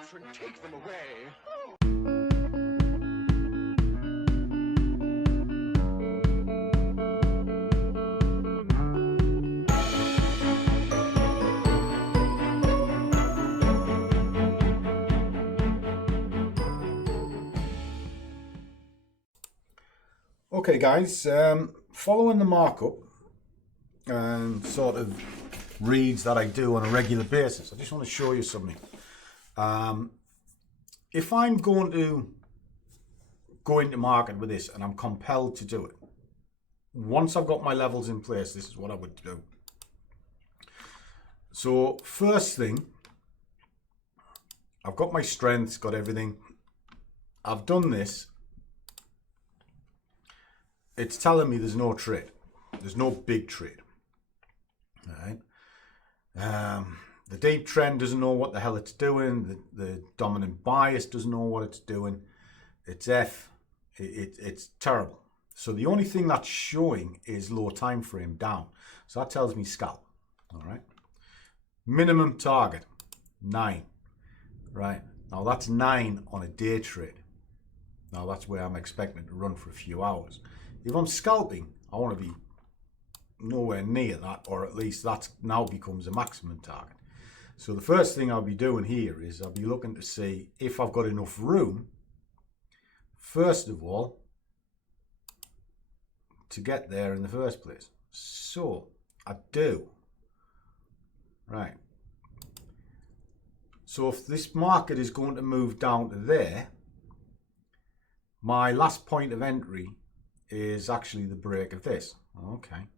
Patron, take them away. Okay guys, following the markup and sort of reads that I do on a regular basis, I just want to show you something. If I'm going to go into market with this and I'm compelled to do it, once I've got my levels in place, this is what I would do. So first thing, I've got my strengths, got everything. I've done this. It's telling me there's no trade. There's no big trade. All right. The deep trend doesn't know what the hell it's doing. The dominant bias doesn't know what it's doing. It's F. It's terrible. So the only thing that's showing is low time frame down. So that tells me scalp. All right. Minimum target 9. Right. Now that's 9 on a day trade. Now that's where I'm expecting to run for a few hours. If I'm scalping, I want to be nowhere near that, or at least that now becomes a maximum target. So the first thing I'll be doing here is I'll be looking to see if I've got enough room, first of all, to get there in the first place. So I do. Right. So if this market is going to move down to there, my last point of entry is actually the break of this. Okay.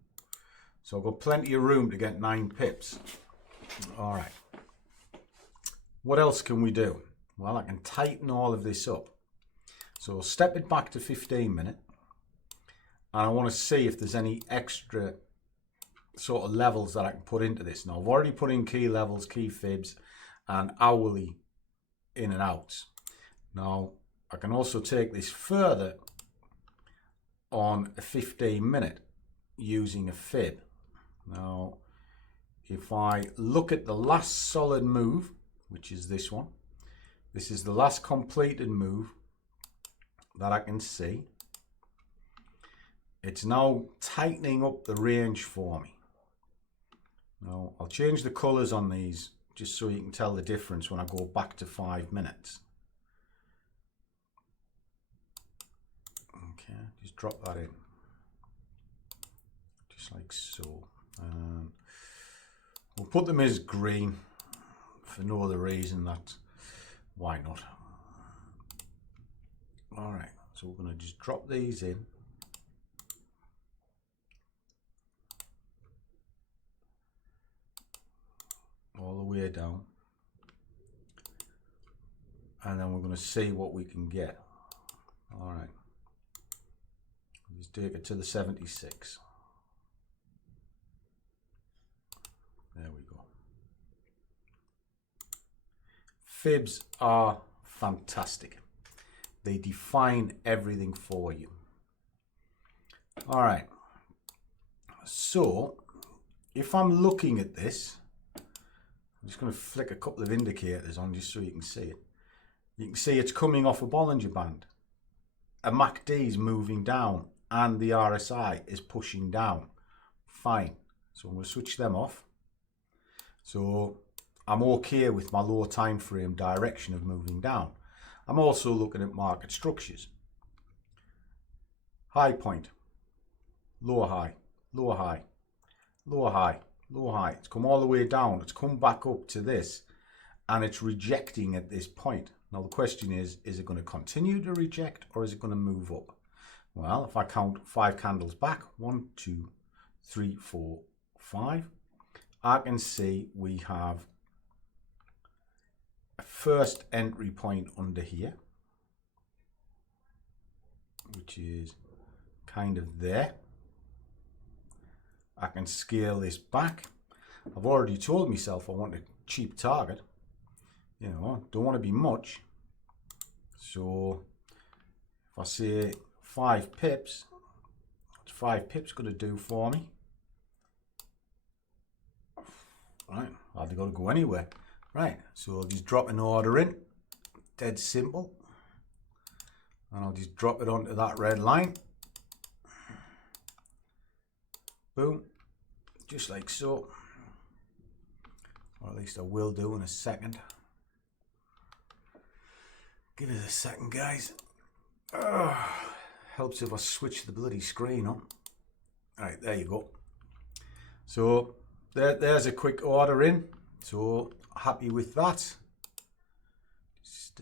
So I've got plenty of room to get 9 pips. All right. What else can we do? Well, I can tighten all of this up. So I'll step it back to 15 minute. And I want to see if there's any extra sort of levels that I can put into this. Now, I've already put in key levels, key fibs, and hourly in and outs. Now, I can also take this further on a 15 minute using a fib. Now, if I look at the last solid move, which is this one, this is the last completed move that I can see. It's now tightening up the range for me. Now, I'll change the colors on these just so you can tell the difference when I go back to 5 minutes. Okay, just drop that in, just like so. We'll put them as green for no other reason that why not. All right, so we're going to just drop these in. All the way down, and then we're going to see what we can get. All right. Let's take it to the 76. There we go. Fibs are fantastic. They define everything for you. All right. So if I'm looking at this, I'm just going to flick a couple of indicators on just so you can see it. You can see it's coming off a Bollinger Band. A MACD is moving down and the RSI is pushing down. Fine. So I'm going to switch them off. So I'm okay with my low time frame direction of moving down. I'm also looking at market structures. High point, low high, low high, low high, low high. It's come all the way down. It's come back up to this and it's rejecting at this point. Now the question is it going to continue to reject or is it going to move up? Well, if I count 5 candles back, 1, 2, 3, 4, 5, I can see we have a first entry point under here, which is kind of there. I can scale this back. I've already told myself I want a cheap target. You know, don't want to be much. So if I say 5 pips, what's 5 pips going to do for me? Right, hardly got to go anywhere. Right, so I'll just drop an order in dead simple. And I'll just drop it onto that red line. Boom. Just like so. Or at least I will do in a second. Give it a second, guys. Helps if I switch the bloody screen on. Alright, there you go. So there's a quick order in. So happy with that. Just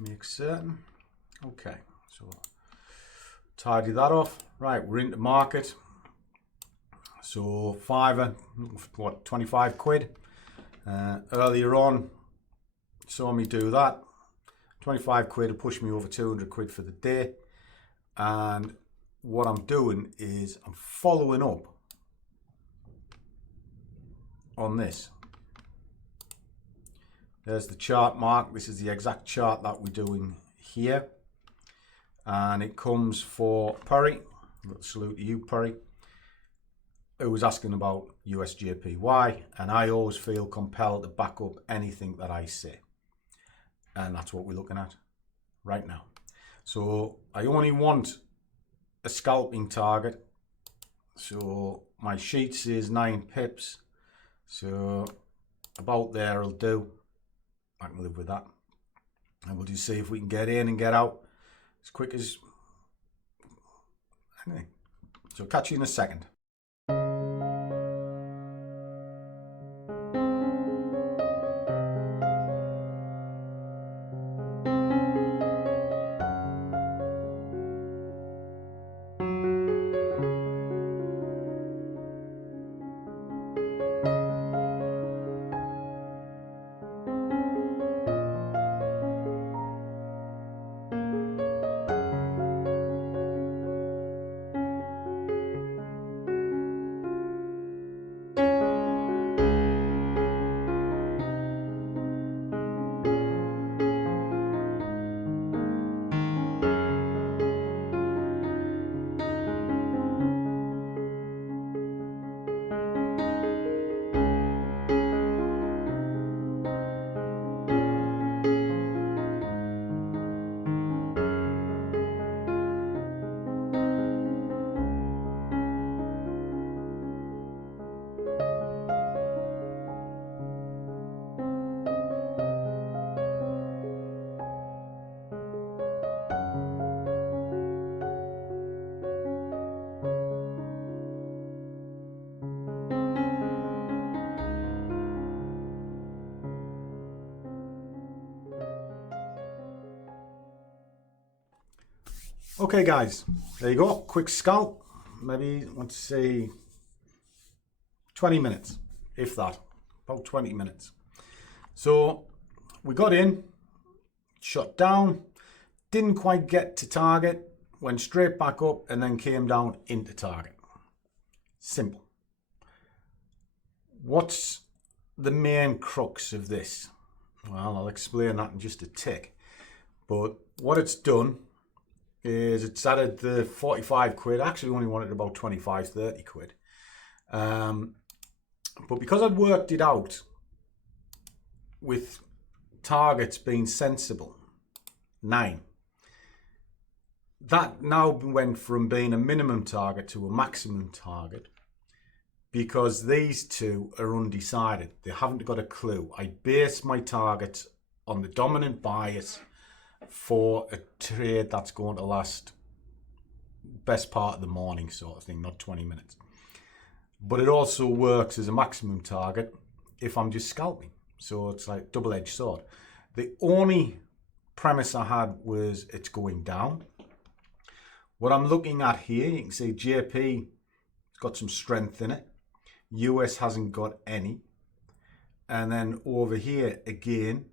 make certain. Okay, so tidy that off. Right, we're into market. So fiver, what, 25 quid. Earlier on, saw me do that. 25 quid will push me over 200 quid for the day. And what I'm doing is I'm following up on this. There's the chart mark. This is the exact chart that we're doing here. And it comes for Perry. Salute to you, Perry. Who was asking about US JPY. And I always feel compelled to back up anything that I say. And that's what we're looking at right now. So I only want a scalping target. So my sheet says 9 pips. So about there will do. I can live with that. And we'll just see if we can get in and get out as quick as anything. So catch you in a second. Okay guys, there you go, quick scalp, maybe I want to say 20 minutes, if that, about 20 minutes. So we got in, shot down, didn't quite get to target, went straight back up and then came down into target. Simple. What's the main crux of this? Well, I'll explain that in just a tick. But what it's done is it's added the 45 quid. I actually only wanted about 25, 30 quid. But because I'd worked it out with targets being sensible, 9, that now went from being a minimum target to a maximum target because these two are undecided. They haven't got a clue. I base my targets on the dominant bias for a trade that's going to last best part of the morning sort of thing, not 20 minutes. But it also works as a maximum target if I'm just scalping. So it's like double-edged sword. The only premise I had was it's going down. What I'm looking at here, you can see JP has got some strength in it. US hasn't got any. And then over here again,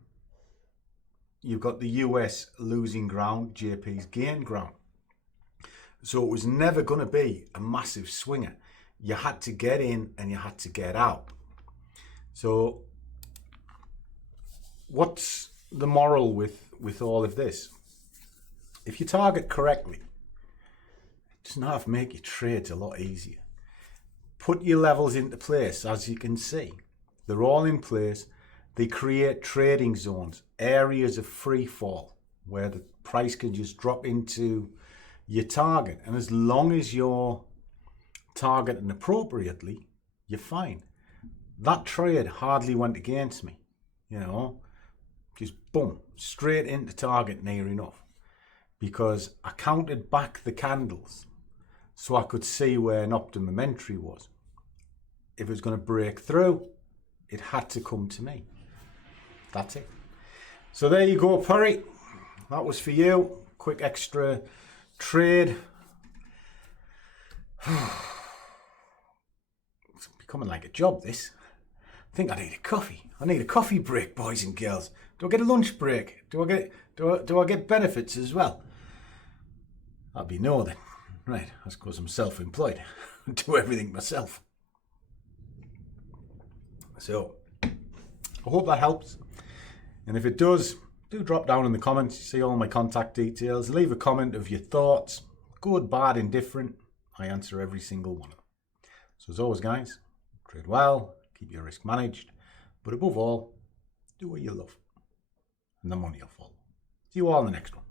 you've got the US losing ground, JP's gained ground. So it was never going to be a massive swinger. You had to get in and you had to get out. So what's the moral with all of this? If you target correctly, it does not have to make your trades a lot easier. put your levels into place. As you can see, they're all in place. They create trading zones, areas of free fall, where the price can just drop into your target. And as long as you're targeting appropriately, you're fine. That trade hardly went against me, you know, just boom, straight into target near enough, because I counted back the candles so I could see where an optimum entry was. If it was going to break through, it had to come to me. That's it. So there you go, Perry. That was for you. Quick extra trade. It's becoming like a job, this. I think I need a coffee. I need a coffee break, boys and girls. Do I get a lunch break? Do I get benefits as well? That'd be no then. Right, that's because I'm self-employed. I do everything myself. So, I hope that helps. And if it does, do drop down in the comments. You see all my contact details. Leave a comment of your thoughts. Good, bad, indifferent. I answer every single one of them. So as always, guys, trade well, keep your risk managed, but above all, do what you love, and the money will follow. See you all in the next one.